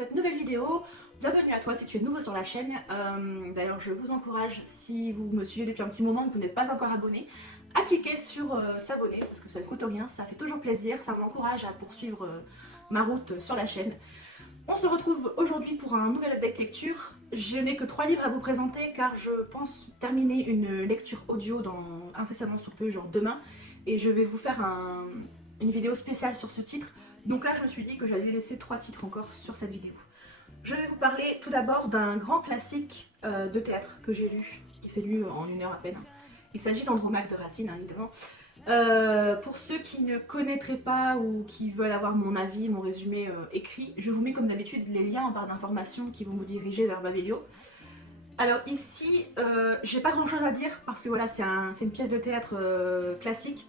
cette nouvelle vidéo. Bienvenue à toi si tu es nouveau sur la chaîne. D'ailleurs je vous encourage, si vous me suivez depuis un petit moment et que vous n'êtes pas encore abonné, à cliquer sur s'abonner parce que ça ne coûte rien, ça fait toujours plaisir, ça m'encourage à poursuivre ma route sur la chaîne. On se retrouve aujourd'hui pour un nouvel update lecture. Je n'ai que 3 livres à vous présenter car je pense terminer une lecture audio dans incessamment sous peu, genre demain. Et je vais vous faire une vidéo spéciale sur ce titre. Donc là je me suis dit que j'allais laisser 3 titres encore sur cette vidéo. Je vais vous parler tout d'abord d'un grand classique de théâtre que j'ai lu, qui s'est lu en 1 heure à peine. Il s'agit d'Andromaque de Racine, hein, évidemment. Pour ceux qui ne connaîtraient pas ou qui veulent avoir mon avis, mon résumé écrit, je vous mets comme d'habitude les liens en barre d'informations qui vont vous diriger vers Babelio. Alors ici, j'ai pas grand chose à dire parce que voilà, c'est une pièce de théâtre classique.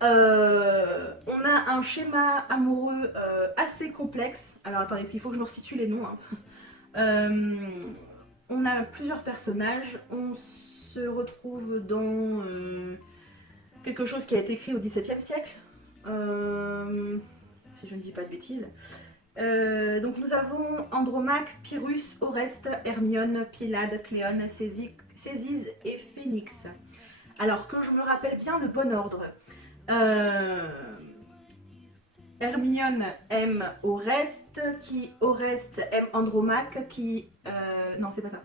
On a un schéma amoureux assez complexe. Alors attendez, est-ce qu'il faut que je me resitue les noms, hein. On a plusieurs personnages. On se retrouve dans quelque chose qui a été écrit au XVIIe siècle. Si je ne dis pas de bêtises. Donc nous avons Andromaque, Pyrrhus, Oreste, Hermione, Pylade, Cléone, Césis et Phénix. Alors que je me rappelle bien le bon ordre. Hermione aime Oreste, qui Oreste aime Andromaque, qui... non, c'est pas ça.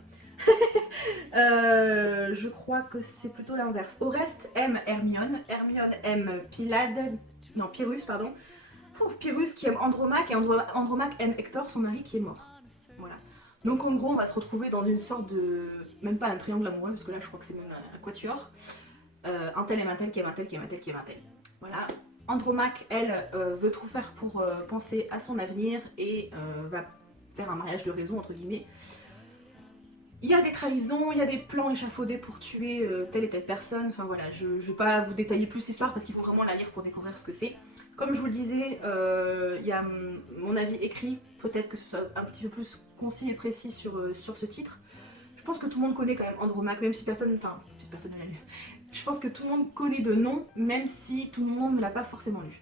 Je crois que c'est plutôt l'inverse. Oreste aime Hermione, Hermione aime Pylade... Non, Pyrrhus, pardon. Pyrrhus qui aime Andromaque, et Andromaque aime Hector, son mari, qui est mort. Voilà. Donc en gros, on va se retrouver dans une sorte de... Même pas un triangle amoureux, parce que là, je crois que c'est même un quatuor. Un tel aime un tel, qui aime un tel, qui aime un tel, qui aime un tel. Voilà. Andromaque, elle, veut tout faire pour penser à son avenir et va faire un mariage de raison, entre guillemets. Il y a des trahisons, il y a des plans échafaudés pour tuer telle et telle personne. Enfin voilà, je ne vais pas vous détailler plus l'histoire parce qu'il faut vraiment la lire pour découvrir ce que c'est. Comme je vous le disais, il y a mon avis écrit, peut-être que ce soit un petit peu plus concis et précis sur ce titre. Je pense que tout le monde connaît quand même Andromaque, même si personne... Enfin, si personne ne l'a lu. Je pense que tout le monde connaît de nom, même si tout le monde ne l'a pas forcément lu.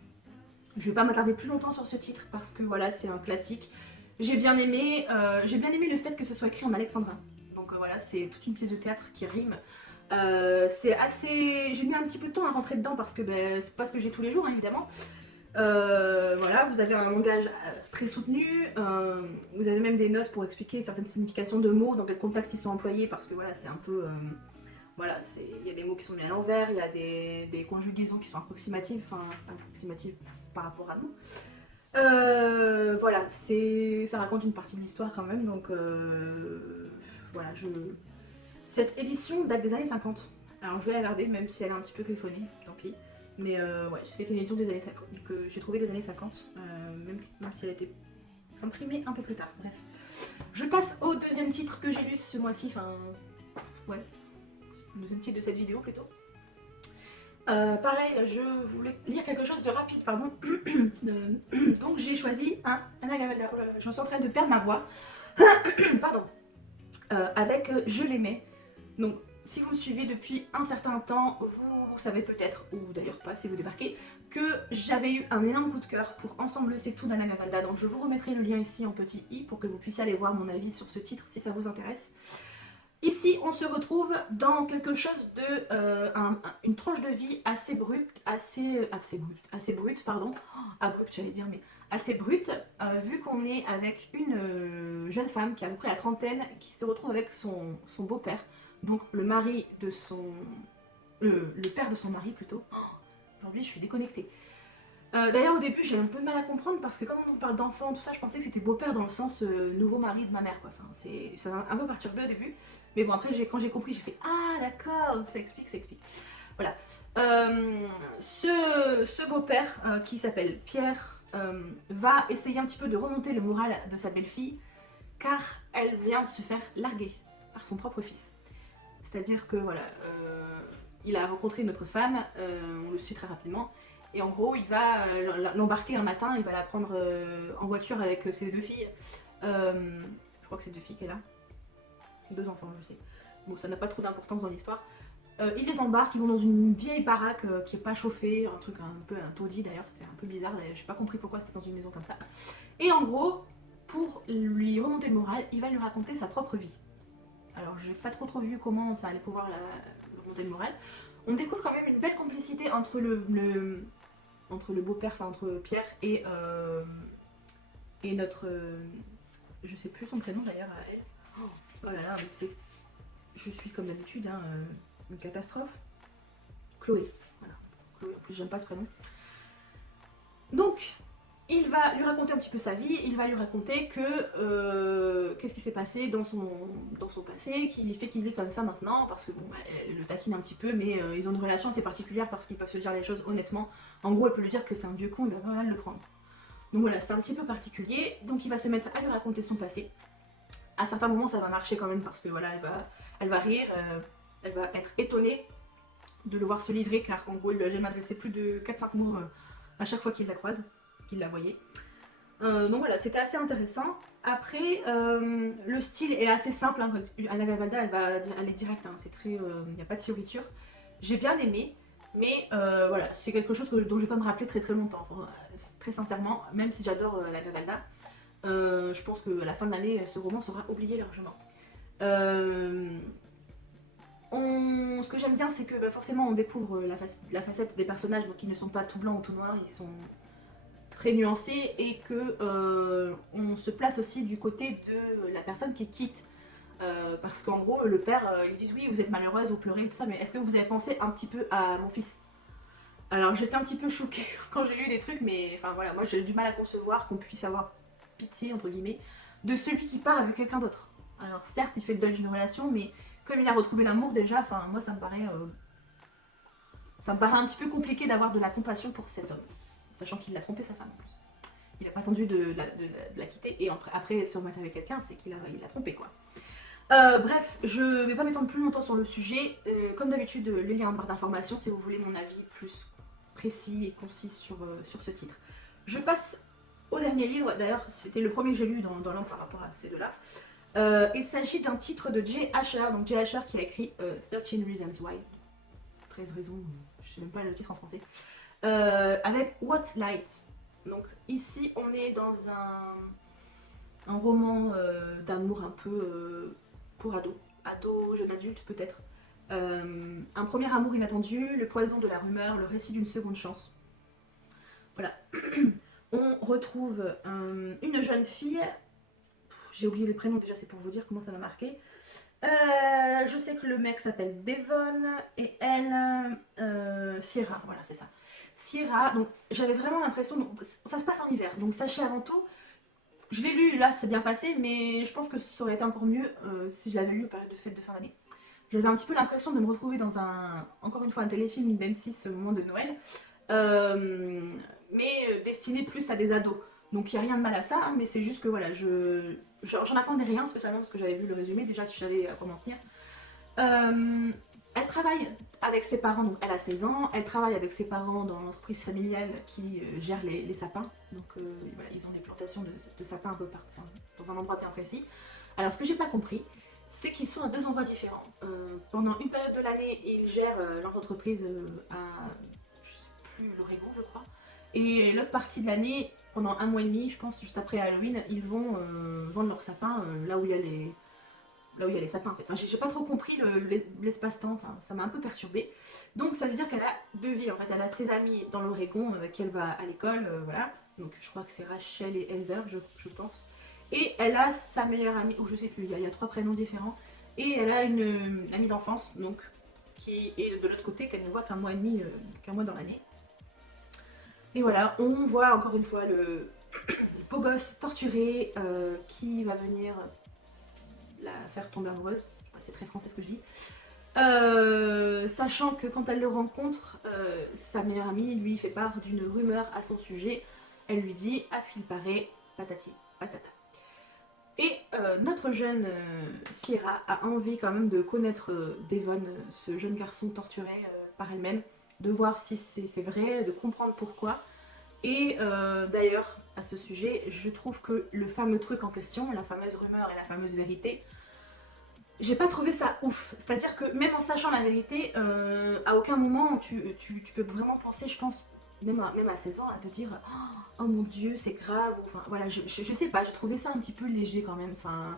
Je ne vais pas m'attarder plus longtemps sur ce titre parce que voilà, c'est un classique. J'ai bien aimé le fait que ce soit écrit en alexandrin. Donc voilà, c'est toute une pièce de théâtre qui rime. C'est assez... J'ai mis un petit peu de temps à rentrer dedans parce que c'est pas ce que j'ai tous les jours, hein, évidemment. Voilà, vous avez un langage très soutenu, vous avez même des notes pour expliquer certaines significations de mots, dans quel contexte ils sont employés, parce que voilà, c'est un peu... voilà, il y a des mots qui sont mis à l'envers, il y a des conjugaisons qui sont approximatives, enfin approximatives par rapport à nous. Voilà, ça raconte une partie de l'histoire quand même, donc voilà, cette édition date des années 50. Alors je vais la garder, même si elle est un petit peu griffonnée, tant pis. Mais ouais, c'est une édition des années 50, que j'ai trouvé des années 50, même si elle a été imprimée un peu plus tard, bref. Je passe au deuxième titre que j'ai lu ce mois-ci, enfin... ouais, le deuxième titre de cette vidéo plutôt. Pareil, je voulais lire quelque chose de rapide, pardon. Donc j'ai choisi un Anna Gavalda. Oh là là, je suis en train de perdre ma voix. Pardon. Avec Je l'aimais. Donc si vous me suivez depuis un certain temps, vous savez peut-être, ou d'ailleurs pas si vous débarquez, que j'avais eu un énorme coup de cœur pour Ensemble c'est tout d'Anna Gavalda. Donc je vous remettrai le lien ici en petit i pour que vous puissiez aller voir mon avis sur ce titre si ça vous intéresse. Ici, on se retrouve dans quelque chose de... une tranche de vie assez brute, assez brute, pardon. Oh, abrupte, j'allais dire, mais assez brute, vu qu'on est avec une jeune femme qui a à peu près la trentaine, qui se retrouve avec son beau-père, donc le mari de son... le père de son mari, plutôt. Oh, aujourd'hui, je suis déconnectée. D'ailleurs au début j'ai un peu de mal à comprendre parce que comme on parle d'enfants, tout ça, je pensais que c'était beau-père dans le sens nouveau mari de ma mère, quoi. Enfin, ça m'a un peu perturbé au début. Mais bon après quand j'ai compris j'ai fait ah d'accord, ça explique, ça explique. Voilà. Ce beau-père qui s'appelle Pierre va essayer un petit peu de remonter le moral de sa belle-fille car elle vient de se faire larguer par son propre fils. C'est-à-dire que voilà, il a rencontré une autre femme, on le suit très rapidement. Et en gros, il va l'embarquer un matin, il va la prendre en voiture avec ses 2 filles. Je crois que c'est 2 filles qu'elle a. 2 enfants, je sais. Bon, ça n'a pas trop d'importance dans l'histoire. Il les embarque, ils vont dans une vieille baraque qui n'est pas chauffée, un peu un taudis d'ailleurs, c'était un peu bizarre, j'ai pas compris pourquoi c'était dans une maison comme ça. Et en gros, pour lui remonter le moral, il va lui raconter sa propre vie. Alors j'ai pas trop vu comment ça allait pouvoir remonter le moral. On découvre quand même une belle complicité entre entre le beau-père, enfin entre Pierre et notre... je sais plus son prénom d'ailleurs à elle. Oh là là, mais c'est... Je suis comme d'habitude, hein, une catastrophe. Chloé, voilà. Chloé, en plus j'aime pas ce prénom. Donc, il va lui raconter un petit peu sa vie, il va lui raconter que qu'est-ce qui s'est passé dans son passé, qui fait qu'il est comme ça maintenant, parce que bon, bah, elle le taquine un petit peu, mais ils ont une relation assez particulière parce qu'ils peuvent se dire les choses honnêtement. En gros, elle peut lui dire que c'est un vieux con, il va pas mal le prendre. Donc voilà, c'est un petit peu particulier, donc il va se mettre à lui raconter son passé. À certains moments, ça va marcher quand même, parce que voilà, elle va rire, elle va être étonnée de le voir se livrer, car en gros, il lui a jamais adressé plus de 4-5 mots à chaque fois qu'il la croise, qu'il la voyait. Donc voilà, c'était assez intéressant. Après, le style est assez simple, hein. Anna Gavalda, elle va aller direct, hein. C'est très, il n'y a pas de fioriture. J'ai bien aimé, mais voilà, c'est quelque chose dont je vais pas me rappeler très longtemps. Enfin, très sincèrement, même si j'adore Anna Gavalda, je pense qu'à la fin de l'année, ce roman sera oublié largement. Ce que j'aime bien, c'est que bah, forcément on découvre la facette des personnages, donc ils ne sont pas tout blancs ou tout noirs, ils sont très nuancés, et que on se place aussi du côté de la personne qui quitte. Parce qu'en gros, le père, ils disent oui, vous êtes malheureuse, vous pleurez, tout ça, mais est-ce que vous avez pensé un petit peu à mon fils? Alors j'étais un petit peu choquée quand j'ai lu des trucs, mais enfin voilà, moi j'ai du mal à concevoir qu'on puisse avoir pitié, entre guillemets, de celui qui part avec quelqu'un d'autre. Alors certes, il fait le deuil d'une relation, mais comme il a retrouvé l'amour déjà, enfin moi ça me paraît un petit peu compliqué d'avoir de la compassion pour cet homme, sachant qu'il a trompé sa femme en plus. Il n'a pas attendu de la quitter, et après se remettre avec quelqu'un, c'est qu'il l'a trompé quoi. Bref, je vais pas m'étendre plus longtemps sur le sujet. Comme d'habitude, le lien en barre d'informations si vous voulez mon avis plus précis et concis sur ce titre. Je passe au dernier livre, d'ailleurs c'était le premier que j'ai lu dans l'an par rapport à ces deux-là. Il s'agit d'un titre de Jay Asher, donc Jay Asher qui a écrit 13 Reasons Why, 13 raisons, je sais même pas le titre en français, avec What Light. Donc ici on est dans un roman d'amour un peu pour ado, jeune adulte peut-être. Un premier amour inattendu, le poison de la rumeur, le récit d'une seconde chance. Voilà. On retrouve une jeune fille, j'ai oublié les prénoms déjà, c'est pour vous dire comment ça m'a marqué. Je sais que le mec s'appelle Devon et elle, Sierra, voilà c'est ça. Sierra, donc j'avais vraiment l'impression, ça se passe en hiver, donc sachez avant tout, je l'ai lu là, c'est bien passé, mais je pense que ça aurait été encore mieux si je l'avais lu aux périodes de fête de fin d'année. J'avais un petit peu l'impression de me retrouver dans encore une fois, un téléfilm d'M6 au moment de Noël, mais destiné plus à des ados. Donc il n'y a rien de mal à ça, hein, mais c'est juste que voilà, j'en attendais rien spécialement parce que j'avais vu le résumé, déjà je savais comment tenir. Elle travaille avec ses parents, donc elle a 16 ans, elle travaille avec ses parents dans l'entreprise familiale qui gère les sapins. Donc voilà, ils ont des plantations de sapins un peu partout, enfin, dans un endroit bien précis. Alors ce que j'ai pas compris, c'est qu'ils sont à deux endroits différents. Pendant une période de l'année, ils gèrent leur entreprise à, je sais plus, l'Oregon je crois. Et l'autre partie de l'année, pendant un mois et demi, je pense, juste après Halloween, ils vont vendre leurs sapins là où il y a les sapins en fait. Enfin, j'ai pas trop compris l'espace-temps, enfin, ça m'a un peu perturbée. Donc ça veut dire qu'elle a deux vies en fait. Elle a ses amis dans l'Oregon avec qui elle va à l'école, voilà. Donc je crois que c'est Rachel et Elder, je pense. Et elle a sa meilleure amie, ou je sais plus, il y a trois prénoms différents. Et elle a une amie d'enfance, donc qui est de l'autre côté, qu'elle ne voit qu'un mois et demi, qu'un mois dans l'année. Et voilà, on voit encore une fois le beau gosse torturé qui va venir la faire tomber amoureuse. C'est très français ce que je dis. Sachant que quand elle le rencontre, sa meilleure amie lui fait part d'une rumeur à son sujet. Elle lui dit, à ce qu'il paraît, patati patata. Et notre jeune Sierra a envie quand même de connaître Devon, ce jeune garçon torturé par elle-même, de voir si c'est vrai, de comprendre pourquoi. Et d'ailleurs, à ce sujet, je trouve que le fameux truc en question, la fameuse rumeur et la fameuse vérité, j'ai pas trouvé ça ouf. C'est-à-dire que même en sachant la vérité, à aucun moment tu peux vraiment penser, je pense, même à 16 ans, à te dire oh mon dieu, c'est grave. Enfin, voilà, je sais pas, j'ai trouvé ça un petit peu léger quand même. Enfin,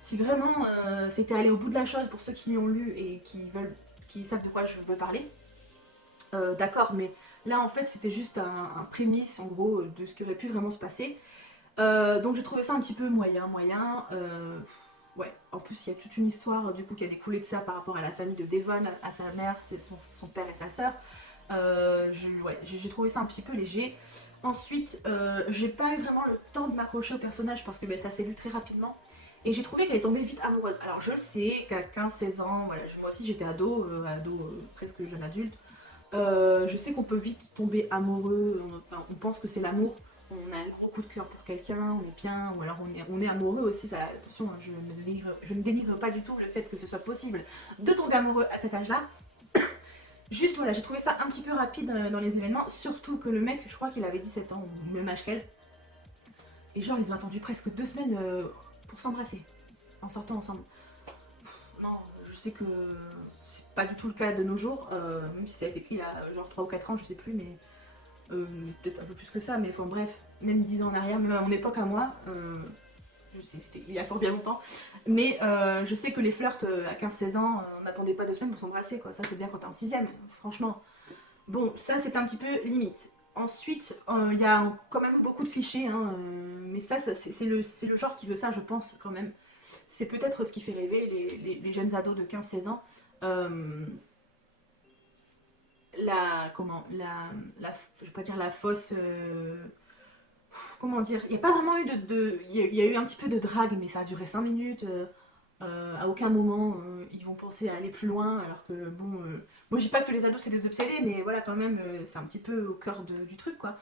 si vraiment c'était aller au bout de la chose pour ceux qui l'ont lu et qui savent de quoi je veux parler, d'accord, mais là en fait c'était juste un prémisse en gros de ce qui aurait pu vraiment se passer. Donc j'ai trouvé ça un petit peu moyen. Ouais, en plus il y a toute une histoire du coup qui a découlé de ça par rapport à la famille de Devon, à sa mère, c'est son père et sa sœur. Ouais, j'ai trouvé ça un petit peu léger. Ensuite, j'ai pas eu vraiment le temps de m'accrocher au personnage parce que ben, ça s'est lu très rapidement. Et j'ai trouvé qu'elle est tombée vite amoureuse. Alors je sais qu'à 15-16 ans, voilà, moi aussi j'étais ado, presque jeune adulte. Je sais qu'on peut vite tomber amoureux, enfin, on pense que c'est l'amour, on a un gros coup de cœur pour quelqu'un, on est bien, ou alors on est amoureux aussi, ça, attention, hein, je ne dénigre pas du tout le fait que ce soit possible de tomber amoureux à cet âge-là. Juste voilà, j'ai trouvé ça un petit peu rapide dans les événements, surtout que le mec, je crois qu'il avait 17 ans, ou le même âge qu'elle, et genre ils ont attendu presque 2 semaines pour s'embrasser, en sortant ensemble. Non, je sais que c'est pas du tout le cas de nos jours, même si ça a été écrit il y a genre 3 ou 4 ans, je sais plus, mais peut-être un peu plus que ça, mais enfin bref, même 10 ans en arrière, même à mon époque à moi, je sais, c'était il y a fort bien longtemps, mais je sais que les flirts à 15-16 ans, on n'attendait pas 2 semaines pour s'embrasser, quoi. Ça c'est bien quand t'es en sixième, franchement. Bon, ça c'est un petit peu limite. Ensuite, il y a quand même beaucoup de clichés, hein, mais ça, c'est le genre qui veut ça, je pense, quand même. C'est peut-être ce qui fait rêver les jeunes ados de 15-16 ans. Euh, je vais pas dire la fausse. Comment dire? Il n'y a pas vraiment eu il y a eu un petit peu de drague, mais ça a duré 5 minutes. À aucun moment ils vont penser à aller plus loin, alors que bon. Moi, je dis pas que les ados c'est des obsédés, mais voilà, quand même, c'est un petit peu au cœur du truc, quoi.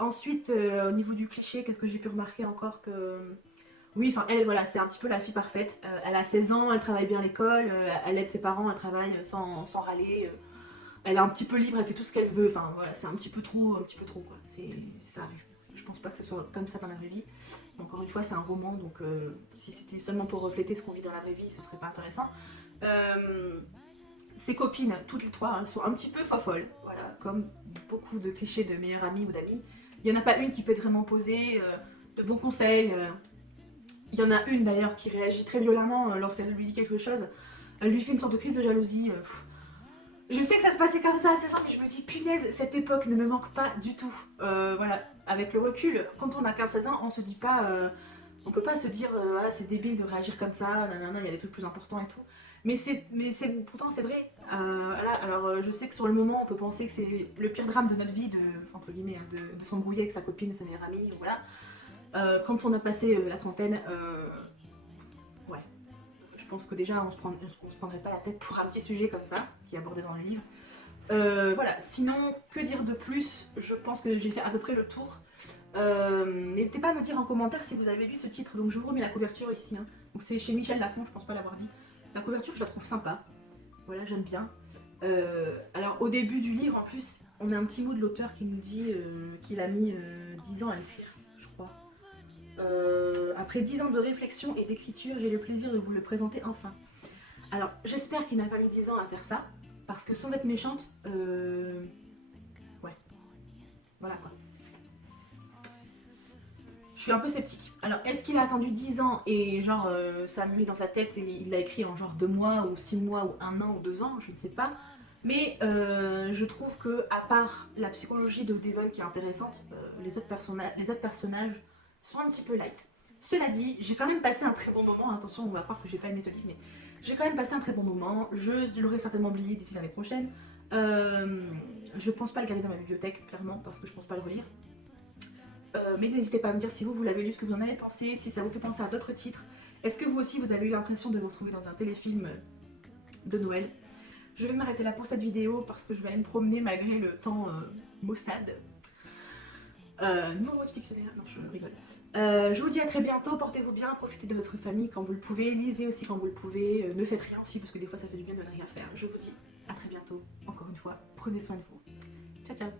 Ensuite, au niveau du cliché, qu'est-ce que j'ai pu remarquer encore que. Oui, enfin, elle, voilà, c'est un petit peu la fille parfaite. Elle a 16 ans, elle travaille bien à l'école, elle aide ses parents, elle travaille sans râler. Elle est un petit peu libre, elle fait tout ce qu'elle veut. Enfin, voilà, c'est un petit peu trop, quoi. Ça arrive. Je pense pas que ce soit comme ça dans la vraie vie. Encore une fois, c'est un roman, donc si c'était seulement pour refléter ce qu'on vit dans la vraie vie, ce serait pas intéressant. Euh, Ses copines, toutes les trois, hein, sont un petit peu folles. Voilà, comme beaucoup de clichés de meilleures amies ou d'amis. Il y en a pas une qui peut être vraiment posée, de bons conseils. Il y en a une d'ailleurs qui réagit très violemment lorsqu'elle lui dit quelque chose. Elle lui fait une sorte de crise de jalousie. Je sais que ça se passait comme ça à 16 ans, mais je me dis, punaise, cette époque ne me manque pas du tout. Voilà, avec le recul, quand on a 15-16 ans, on se dit pas. On peut pas se dire, ah, c'est débile de réagir comme ça, nanana, il y a des trucs plus importants et tout. Pourtant, c'est vrai. Voilà, alors, je sais que sur le moment, on peut penser que c'est le pire drame de notre vie, entre guillemets, hein, de s'embrouiller avec sa copine, sa meilleure amie, voilà. Quand on a passé la trentaine, ouais, je pense que déjà on se prendrait pas la tête pour un petit sujet comme ça, qui est abordé dans le livre. Voilà, sinon, que dire de plus? Je pense que j'ai fait à peu près le tour. N'hésitez pas à me dire en commentaire si vous avez lu ce titre. Donc je vous remets la couverture ici, hein. Donc c'est chez Michel Lafon, je pense pas l'avoir dit. La couverture, je la trouve sympa. Voilà, j'aime bien. Alors au début du livre, en plus, on a un petit mot de l'auteur qui nous dit qu'il a mis 10 ans à l'écrire, je crois. Après 10 ans de réflexion et d'écriture, j'ai le plaisir de vous le présenter enfin. Alors, j'espère qu'il n'a pas mis 10 ans à faire ça, parce que sans être méchante, ouais, voilà quoi. Je suis un peu sceptique. Alors, est-ce qu'il a attendu 10 ans et genre ça a mué dans sa tête et il l'a écrit en genre 2 mois ou 6 mois ou 1 an ou 2 ans, je ne sais pas. Mais je trouve que, à part la psychologie de Devon qui est intéressante, les autres personnages sont un petit peu light. Cela dit, j'ai quand même passé un très bon moment. Attention, on va croire que j'ai pas aimé ce livre, mais j'ai quand même passé un très bon moment. Je l'aurai certainement oublié d'ici l'année prochaine. Je pense pas le garder dans ma bibliothèque, clairement, parce que je pense pas le relire. Mais n'hésitez pas à me dire si vous l'avez lu, ce que vous en avez pensé, si ça vous fait penser à d'autres titres. Est-ce que vous aussi vous avez eu l'impression de vous retrouver dans un téléfilm de Noël? Je vais m'arrêter là pour cette vidéo parce que je vais aller me promener malgré le temps maussade. Numéro de dictionnaire, non je rigole. Je vous dis à très bientôt, portez-vous bien, profitez de votre famille quand vous le pouvez, lisez aussi quand vous le pouvez, ne faites rien aussi parce que des fois ça fait du bien de ne rien faire. Je vous dis à très bientôt, encore une fois, prenez soin de vous. Ciao ciao.